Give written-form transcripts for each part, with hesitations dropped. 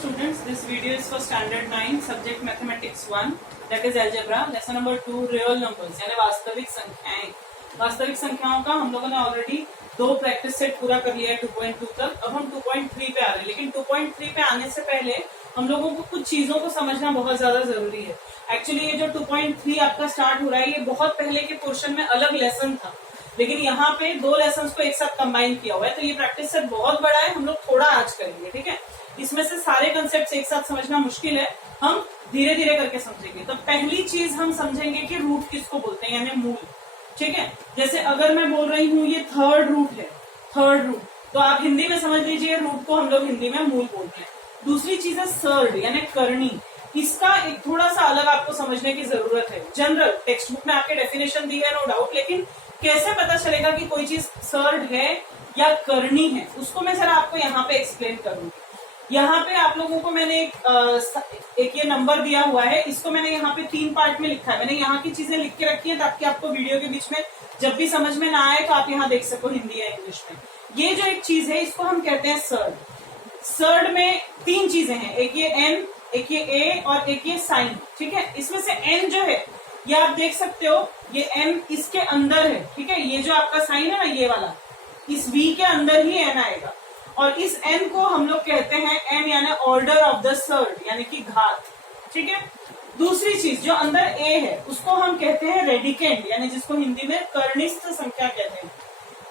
students, this video is for standard 9 subject mathematics 1 that is algebra lesson number 2 real numbers यानी वास्तविक संख्याएं। वास्तविक संख्याओं का हम लोगों ने ऑलरेडी 2 प्रैक्टिस सेट पूरा कर लिया है 2.2 तक। अब हम 2.3 पे आ रहे हैं, लेकिन 2.3 पे आने से पहले हम लोगों को कुछ चीजों को समझना बहुत ज्यादा जरूरी है। एक्चुअली ये जो 2.3 आपका स्टार्ट हो रहा है ये बहुत पहले के पोर्शन में अलग लेसन था, लेकिन यहाँ पे 2 लेसन को एक साथ कंबाइन किया हुआ है, तो ये प्रैक्टिस सेट बहुत बड़ा है, हम लोग थोड़ा आज करेंगे। ठीक है, इसमें से सारे कंसेप्ट एक साथ समझना मुश्किल है, हम धीरे धीरे करके समझेंगे। तो पहली चीज हम समझेंगे कि रूट किसको बोलते हैं, यानी मूल। ठीक है, जैसे अगर मैं बोल रही हूँ ये थर्ड रूट है, थर्ड रूट, तो आप हिंदी में समझ लीजिए रूट को हम लोग हिंदी में मूल बोलते हैं। दूसरी चीज है सर्ड यानी करनी। इसका एक थोड़ा सा अलग आपको समझने की जरूरत है। जनरल टेक्स्ट बुक में आपके डेफिनेशन दी है नो डाउट, लेकिन कैसे पता चलेगा कि कोई चीज सर्ड है या करनी है, उसको मैं जरा आपको यहाँ पे एक्सप्लेन करूंगी। यहाँ पे आप लोगों को मैंने एक ये नंबर दिया हुआ है, इसको मैंने यहाँ पे 3 पार्ट में लिखा है। मैंने यहाँ की चीजें लिख के रखी है ताकि आपको वीडियो के बीच में जब भी समझ में ना आए तो आप यहाँ देख सको हिंदी या इंग्लिश में। ये जो एक चीज है इसको हम कहते हैं सर्ड। सर्ड में 3 चीजें हैं, एक ये एन, एक ये ए और एक ये साइन। ठीक है, इसमें से एन जो है ये आप देख सकते हो, ये एन इसके अंदर है। ठीक है, ये जो आपका साइन है ना ये वाला, इस वी के अंदर ही एन आएगा, और इस एन को हम लोग कहते हैं एन यानी ऑर्डर ऑफ द सर्ड यानी कि घात। ठीक है, दूसरी चीज जो अंदर ए है उसको हम कहते हैं रेडिकेंड यानी जिसको हिंदी में कर्निष्ठ संख्या कहते हैं।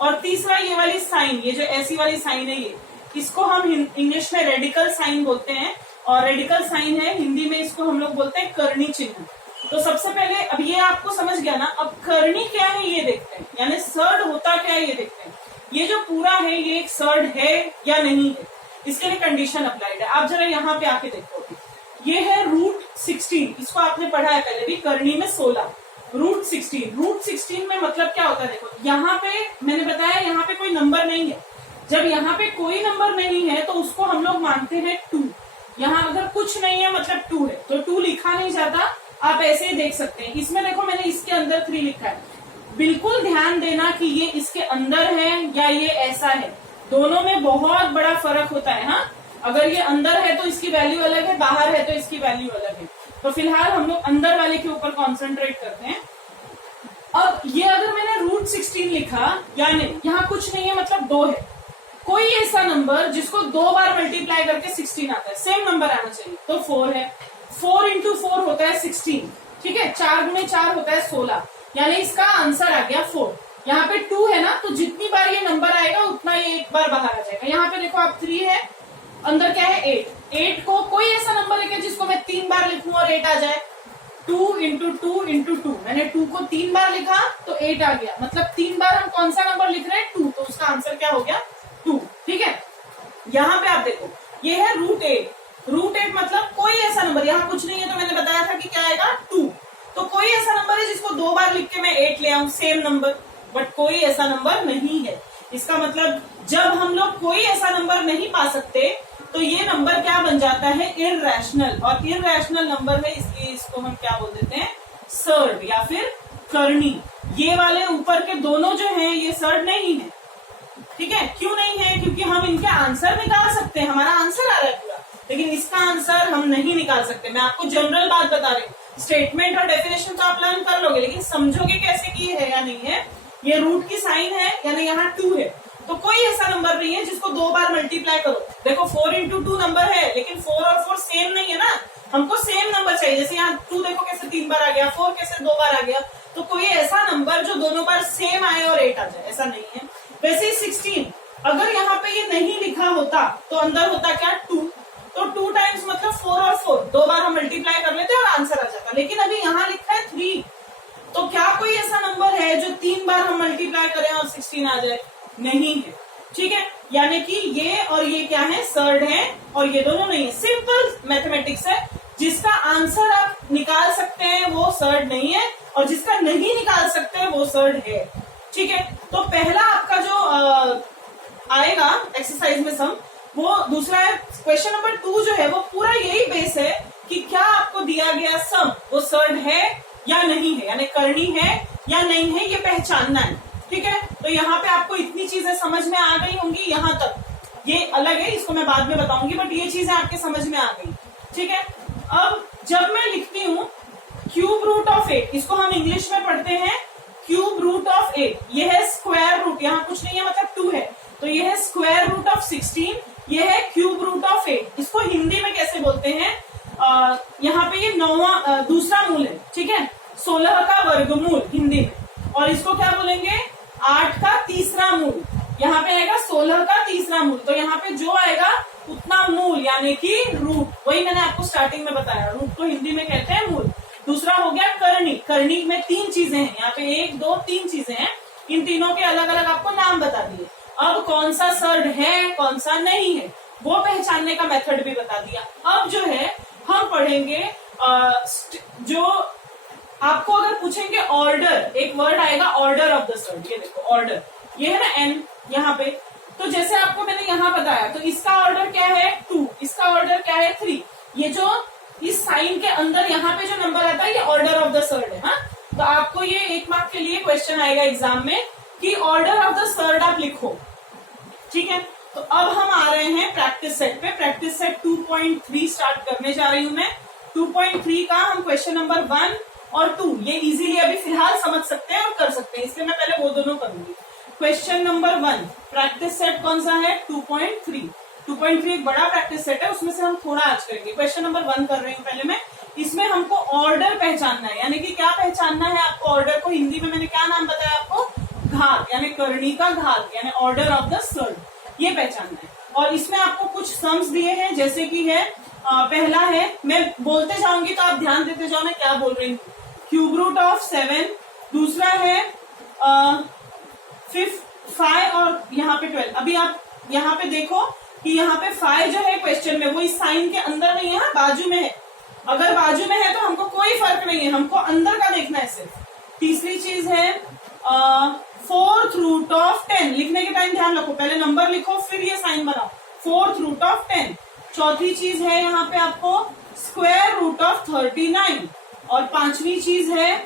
और तीसरा ये वाली साइन, ये जो ऐसी वाली साइन है ये, इसको हम इंग्लिश में रेडिकल साइन बोलते हैं, और रेडिकल साइन है हिंदी में इसको हम लोग बोलते हैं करनी चिन्ह। तो सबसे पहले अब ये आपको समझ गया ना, अब करनी क्या है ये देखते हैं, यानी सर्ड होता क्या है ये देखते हैं। ये जो पूरा है ये एक सर्ड है या नहीं है, इसके लिए कंडीशन अप्लाइड है। आप जरा यहाँ पे आके देखो, ये है रूट 16, इसको आपने पढ़ा है पहले भी, करनी में 16, रूट 16। रूट 16 में मतलब क्या होता है, देखो यहाँ पे मैंने बताया यहाँ पे कोई नंबर नहीं है। जब यहाँ पे कोई नंबर नहीं है तो उसको हम लोग मानते हैं 2। यहाँ अगर कुछ नहीं है मतलब 2 है, तो 2 लिखा नहीं जाता, आप ऐसे ही देख सकते हैं। इसमें देखो मैंने इसके अंदर 3 लिखा है, बिल्कुल ध्यान देना कि ये इसके अंदर है या ये ऐसा है, दोनों में बहुत बड़ा फर्क होता है। हाँ, अगर ये अंदर है तो इसकी वैल्यू अलग है, बाहर है तो इसकी वैल्यू अलग है। तो फिलहाल हम लोग अंदर वाले के ऊपर कॉन्सेंट्रेट करते हैं। अब ये अगर मैंने रूट 16 लिखा, यानी यहाँ कुछ नहीं है मतलब 2 है, कोई ऐसा नंबर जिसको 2 बार मल्टीप्लाई करके 16 आता है, सेम नंबर आना चाहिए, तो 4 है। 4 इंटू 4 होता है 16। ठीक है, 4 गुणे 4 होता है 16, यानी इसका आंसर आ गया 4। यहाँ पे 2 है ना, तो जितनी बार ये नंबर आएगा उतना ये एक बार बाहर आ जाएगा। यहाँ पे देखो आप 3 है, अंदर क्या है 8। 8 को कोई ऐसा नंबर है क्या जिसको मैं 3 बार लिखूं और 8 आ जाए। 2 इंटू 2 इंटू 2, मैंने 2 को 3 बार लिखा तो 8 आ गया, मतलब 3 बार हम कौन सा नंबर लिख रहे हैं 2, तो उसका आंसर क्या हो गया 2। ठीक है, यहाँ पे आप देखो ये है रूट 8। रूट 8 मतलब कोई ऐसा नंबर, यहाँ कुछ नहीं है तो मैंने बताया था कि क्या आएगा 2। तो कोई ऐसा नंबर है जिसको 2 बार लिख के मैं 8 ले आऊं, सेम नंबर, बट कोई ऐसा नंबर नहीं है। इसका मतलब जब हम लोग कोई ऐसा नंबर नहीं पा सकते तो ये नंबर क्या बन जाता है, इररेशनल, और इररेशनल नंबर है इसलिए इसको हम क्या बोल देते हैं, सर्ड या फिर करनी। ये वाले ऊपर के दोनों जो हैं ये सर्ड नहीं है। ठीक है, क्यों नहीं है, क्योंकि हम इनके आंसर निकाल सकते हैं, हमारा आंसर आ रहा है पूरा, लेकिन इसका आंसर हम नहीं निकाल सकते। मैं आपको जनरल बात बता रही हूँ, स्टेटमेंट और डेफिनेशन तो आप लर्न कर लोगे, लेकिन समझोगे कैसे कि है या नहीं है। ये रूट की साइन है यानी यहाँ 2 है, तो कोई ऐसा नंबर नहीं है जिसको 2 बार मल्टीप्लाई करो। देखो 4 इंटू 2 नंबर है, लेकिन 4 और 4 सेम नहीं है ना, हमको सेम नंबर चाहिए। जैसे यहाँ 2 देखो कैसे 3 बार आ गया, 4 कैसे 2 बार आ गया, तो कोई ऐसा नंबर जो दोनों बार सेम आए और 8 आ जाए, ऐसा नहीं है। वैसे 16 अगर यहाँ पे ये नहीं लिखा होता तो अंदर होता क्या 2, तो 2 टाइम्स मतलब 4 और 4, 2 बार हम मल्टीप्लाई कर लेते और आंसर आ जाता, लेकिन अभी यहाँ लिखा है 3। तो क्या कोई ऐसा नंबर है जो 3 बार हम मल्टीप्लाई करें और 16 आ जाए, नहीं है। ठीक है, यानी कि ये और ये क्या है, सर्ड है, और ये दोनों नहीं है। सिंपल मैथमेटिक्स है, जिसका आंसर आप निकाल सकते हैं वो सर्ड नहीं है, और जिसका नहीं निकाल सकते वो सर्ड है। ठीक है, तो पहला आपका जो आएगा एक्सरसाइज में सम, वो दूसरा है क्वेश्चन नंबर 2 जो है वो पूरा यही बेस है कि क्या आपको दिया गया सम वो सर्ड है या नहीं है, यानी करनी है या नहीं है, ये पहचानना है। ठीक है, तो यहाँ पे आपको इतनी चीजें समझ में आ गई होंगी यहाँ तक। ये अलग है, इसको मैं बाद में बताऊंगी, बट ये चीजें आपके समझ में आ गई, ठीक है। अब जब मैं लिखती हूँ क्यूब रूट ऑफ 8, इसको हम इंग्लिश में पढ़ते हैं क्यूब रूट ऑफ 8, ये है स्क्वायर रूट, यहाँ कुछ नहीं है मतलब 2 है, तो ये है स्क्वायर रूट ऑफ 16, ये है क्यूब रूट ऑफ 8। इसको हिंदी में कैसे बोलते हैं, यहाँ पे ये दूसरा मूल है, ठीक है, 16 का वर्गमूल हिंदी में, और इसको क्या बोलेंगे 8 का तीसरा मूल, यहाँ पे आएगा 16 का तीसरा मूल, तो यहाँ पे जो आएगा उतना मूल यानी कि रूट, वही मैंने आपको स्टार्टिंग में बताया, रूट को हिंदी में कहते हैं मूल। दूसरा हो गया करनी, करनी में 3 चीजें हैं, यहाँ पे 1 2 3 चीजें हैं, इन तीनों के अलग अलग आपको नाम बता दिए। अब कौन सा सर्ड है कौन सा नहीं है वो पहचानने का मेथड भी बता दिया। अब जो है हम पढ़ेंगे जो आपको अगर पूछेंगे ऑर्डर, एक वर्ड आएगा ऑर्डर ऑफ द सर्ड, ये देखो ऑर्डर, ये है ना एन यहाँ पे, तो जैसे आपको मैंने यहाँ बताया, तो इसका ऑर्डर क्या है 2, इसका ऑर्डर क्या है 3, ये जो इस साइन के अंदर यहाँ पे जो नंबर आता है ये ऑर्डर ऑफ द सर्ड है। हाँ, तो आपको ये 1 मार्क के लिए क्वेश्चन आएगा एग्जाम में कि ऑर्डर ऑफ द सर्ड आप लिखो, ठीक है। तो अब हम आ रहे हैं प्रैक्टिस सेट पे, प्रैक्टिस सेट 2.3 स्टार्ट करने जा रही हूं मैं। 2.3 का हम क्वेश्चन नंबर 1 और 2 ये इजीली अभी फिलहाल समझ सकते हैं और कर सकते हैं, इसलिए मैं पहले वो दोनों करूंगी। क्वेश्चन नंबर 1 प्रैक्टिस सेट कौन सा है 2.3। 2.3 एक बड़ा प्रैक्टिस सेट है, उसमें से हम थोड़ा आज करेंगे। क्वेश्चन नंबर 1 कर रही हूँ पहले मैं, इसमें हमको ऑर्डर पहचानना है, यानी कि क्या पहचानना है आपको, ऑर्डर को हिंदी में मैंने क्या नाम बताया आपको, घात, यानी करनी का घात, यानी ऑर्डर ऑफ द सर्ड, ये पहचानना है। और इसमें आपको कुछ सम्स दिए हैं, जैसे कि है पहला है, मैं बोलते जाऊंगी तो आप ध्यान देते जाओ मैं क्या बोल रही हूँ, क्यूब रूट ऑफ 7, दूसरा है 5 और यहाँ पे 12। अभी आप यहाँ पे देखो कि यहाँ पे 5 जो है क्वेश्चन में वो इस साइन के अंदर नहीं है, बाजू में है, अगर बाजू में है तो हमको कोई फर्क नहीं है, हमको अंदर का देखना है सिर्फ। तीसरी चीज है 4th रूट ऑफ 10, लिखने के टाइम ध्यान रखो, पहले नंबर लिखो फिर ये साइन बनाओ, 4th रूट ऑफ 10। चौथी चीज है यहाँ पे आपको स्क्वायर रूट ऑफ 39, और 5वीं चीज है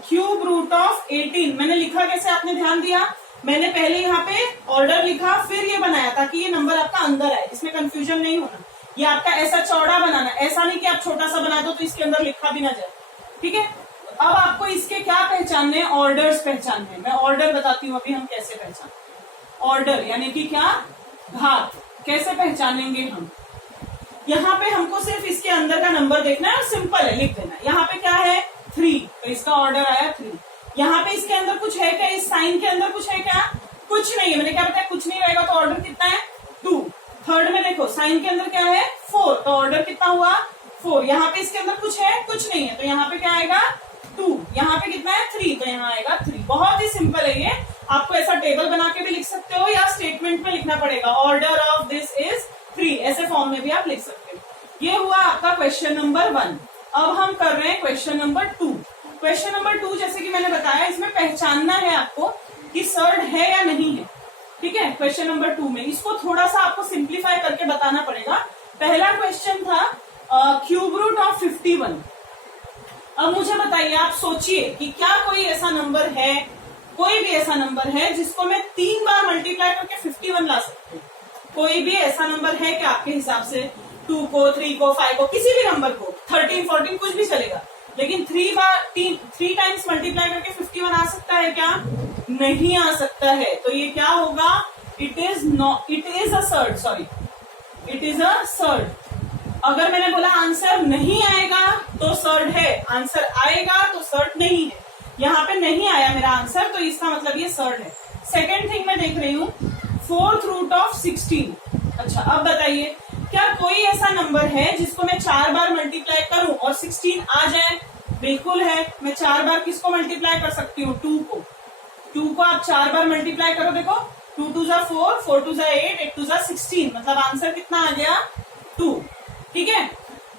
क्यूब रूट ऑफ 18। मैंने लिखा कैसे आपने ध्यान दिया, मैंने पहले यहाँ पे ऑर्डर लिखा फिर ये बनाया ताकि ये नंबर आपका अंदर आए, इसमें कंफ्यूजन नहीं होना। ये आपका ऐसा चौड़ा बनाना, ऐसा नहीं कि आप छोटा सा बना दो तो इसके अंदर लिखा भी ना जाए, ठीक है। अब आपको इसके क्या पहचानने, ऑर्डर्स पहचानने, मैं ऑर्डर बताती हूँ अभी हम कैसे पहचानते। ऑर्डर यानी कि क्या, घात, कैसे पहचानेंगे हम। यहाँ पे हमको सिर्फ इसके अंदर का नंबर देखना है और सिंपल है, लिख देना। यहाँ पे क्या है 3, तो इसका ऑर्डर आया 3। यहाँ पे इसके अंदर कुछ है क्या, इस साइन के अंदर कुछ है क्या, कुछ नहीं है, मैंने क्या बताया कुछ नहीं रहेगा, तो ऑर्डर कितना है 2। थर्ड में देखो साइन के अंदर क्या है 4, तो ऑर्डर कितना हुआ 4। यहाँ पे इसके अंदर कुछ है, कुछ नहीं है, तो यहाँ पे क्या आएगा 2। यहाँ पे कितना है 3, तो यहाँ आएगा 3। बहुत ही सिंपल है ये, आपको ऐसा टेबल बना के भी लिख सकते हो या स्टेटमेंट में लिखना पड़ेगा, ऑर्डर ऑफ दिस इज 3, ऐसे फॉर्म में भी आप लिख सकते हो। ये हुआ आपका क्वेश्चन नंबर 1। अब हम कर रहे हैं क्वेश्चन नंबर 2। क्वेश्चन नंबर 2 जैसे कि मैंने बताया, इसमें पहचानना है आपको कि सर्ड है या नहीं है, ठीक है। क्वेश्चन नंबर 2 में इसको थोड़ा सा आपको सिंप्लीफाई करके बताना पड़ेगा। पहला क्वेश्चन था क्यूब रूट ऑफ 51। अब मुझे बताइए, आप सोचिए कि क्या कोई ऐसा नंबर है, कोई भी ऐसा नंबर है जिसको मैं 3 बार मल्टीप्लाई करके 51 ला सकती हूँ। कोई भी ऐसा नंबर है क्या आपके हिसाब से, 2 को 3 को 5 को, किसी भी नंबर को, 13 14 कुछ भी चलेगा, लेकिन 3 टाइम्स मल्टीप्लाई करके 51 आ सकता है क्या, नहीं आ सकता है। तो ये क्या होगा, it is a surd, sorry it is a surd. अगर मैंने बोला आंसर नहीं आएगा तो सर्ड है, आंसर आएगा तो सर्ड नहीं है। यहाँ पे नहीं आया मेरा आंसर, तो इसका मतलब ये सर्ड है। सेकेंड थिंग मैं देख रही हूँ 4th रूट ऑफ 16। अच्छा अब बताइए, क्या कोई ऐसा नंबर है जिसको मैं 4 बार मल्टीप्लाई करूं और 16 आ जाए, बिल्कुल है। मैं 4 बार किसको मल्टीप्लाई कर सकती हूँ, 2 को आप 4 बार मल्टीप्लाई करो, देखो 2 2 जा 4, 4 2 जा 8, 8 2 जा 16, मतलब आंसर कितना आ गया 2, ठीक है।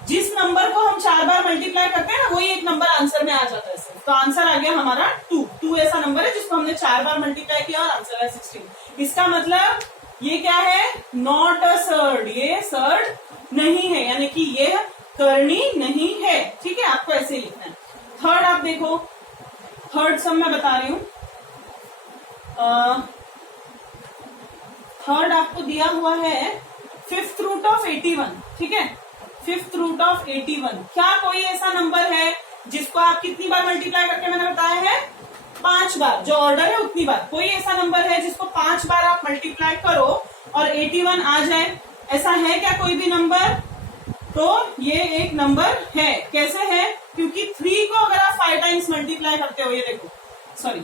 जिस नंबर को हम 4 बार मल्टीप्लाई करते हैं ना, वही एक नंबर आंसर में आ जाता है सिर्फ। तो आंसर आ गया हमारा 2 ऐसा नंबर है जिसको हमने 4 बार मल्टीप्लाई किया और आंसर है 16। इसका मतलब ये क्या है, नॉट अ सर्ड, ये सर्ड नहीं है, यानी कि ये करनी नहीं है, ठीक है। आपको ऐसे ही लिखना है। थर्ड आप देखो, थर्ड सम मैं बता रही हूं, थर्ड आपको दिया हुआ है फिफ्थ रूट ऑफ 81, ठीक है, फिफ्थ रूट ऑफ 81। क्या कोई ऐसा नंबर है जिसको आप कितनी बार मल्टीप्लाई करके, मैंने बताया है 5 बार, जो ऑर्डर है उतनी बार। कोई ऐसा नंबर है जिसको 5 बार आप मल्टीप्लाई करो और 81 आ जाए, ऐसा है क्या कोई भी नंबर? तो ये एक नंबर है। कैसे है? क्योंकि 3 को अगर आप 5 टाइम्स मल्टीप्लाई करते हो, ये देखो, सॉरी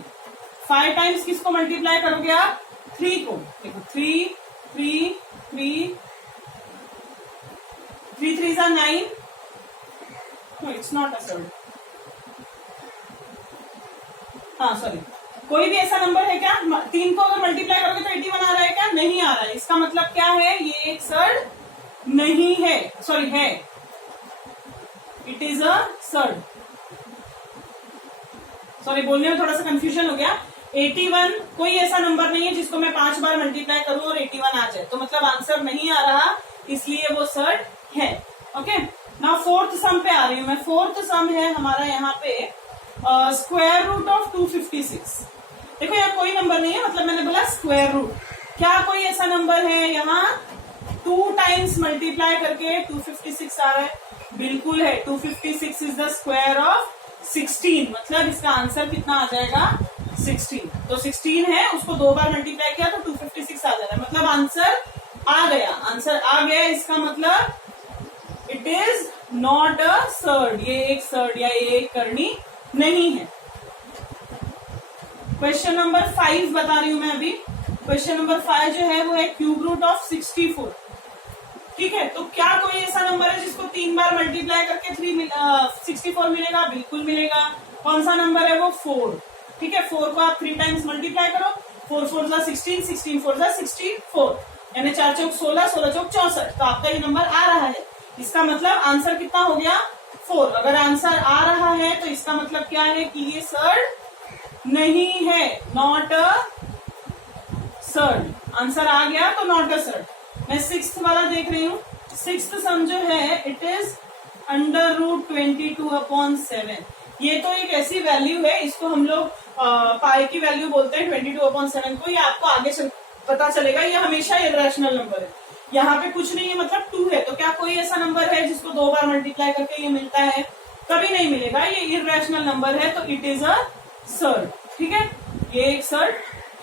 5 टाइम्स किसको मल्टीप्लाई करोगे आप? 3 को। देखो 3 3 3 3 3 are 9। No, it's not a third। हाँ सॉरी, कोई भी ऐसा नंबर है क्या 3 को अगर मल्टीप्लाई करोगे तो 81 आ रहा है क्या? नहीं आ रहा है। इसका मतलब क्या है? ये एक सर्ड नहीं है, सॉरी है, it is a surd. Sorry, बोलने में थोड़ा सा कंफ्यूजन हो गया। 81 कोई ऐसा नंबर नहीं है जिसको मैं 5 बार मल्टीप्लाई करूं और 81 आ जाए, तो मतलब आंसर नहीं आ रहा, इसलिए वो सर्ड है। ओके, नाउ फोर्थ सम पे आ रही हूं मैं। फोर्थ सम है हमारा यहाँ पे स्क्वायर रूट ऑफ 256। देखो यहाँ कोई नंबर नहीं है, मतलब मैंने बोला स्क्वायर रूट। क्या कोई ऐसा नंबर है यहाँ 2 टाइम्स मल्टीप्लाई करके 256 आ रहा है? बिल्कुल है, 256 इज द स्क्वायर ऑफ 16, मतलब इसका आंसर कितना आ जाएगा? 16। तो 16 है, उसको 2 बार मल्टीप्लाई किया तो 256 आ जा रहा है, मतलब आंसर आ गया। आंसर आ गया, इसका मतलब it is not a surd, ये एक सर्ड या ये एक करनी नहीं है। क्वेश्चन नंबर 5 बता रही हूं मैं अभी। क्वेश्चन नंबर 5 जो है वो है क्यूब रूट ऑफ 64, ठीक है। तो क्या कोई ऐसा नंबर है जिसको 3 बार मल्टीप्लाई करके 64 मिलेगा? बिल्कुल मिलेगा। कौन सा नंबर है वो? 4, ठीक है। 4 को आप 3 टाइम्स मल्टीप्लाई करो, 4 4 जा 16, 16 4 जा 64, यानी 4 चौक 16, 16 चौक 64, तो आपका ये नंबर आ रहा है। इसका मतलब आंसर कितना हो गया? 4। अगर आंसर आ रहा है तो इसका मतलब क्या है कि ये सर्ड नहीं है, नॉट अ सर्ड। आंसर आ गया तो नॉट अ सर्ड। मैं 6th वाला देख रही हूँ। 6th सम जो है इट इज अंडर रूट 22/7। ये तो एक ऐसी वैल्यू है, इसको हम लोग पाई की वैल्यू बोलते हैं 22/7 को। ये आपको आगे पता चलेगा, ये हमेशा इर्रेशनल नंबर है। यहाँ पे कुछ नहीं है, मतलब 2 है। तो क्या कोई ऐसा नंबर है जिसको 2 बार मल्टीप्लाई करके ये मिलता है? कभी नहीं मिलेगा, ये इर्रेशनल नंबर है, तो इट इज अ सर्ड, ठीक है। ये एक सर्ड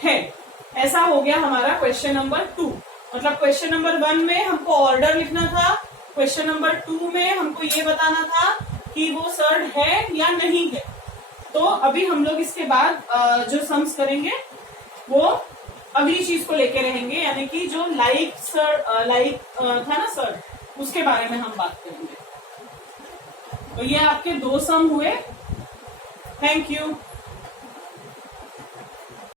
है। ऐसा हो गया हमारा क्वेश्चन नंबर 2। मतलब क्वेश्चन नंबर 1 में हमको ऑर्डर लिखना था, क्वेश्चन नंबर 2 में हमको ये बताना था कि वो सर्ड है या नहीं है। तो अभी हम लोग इसके बाद जो सम्स करेंगे वो अगली चीज को लेके रहेंगे, यानी कि जो लाइक था ना सर्ड, उसके बारे में हम बात करेंगे। तो ये आपके 2 सम हुए। Thank you.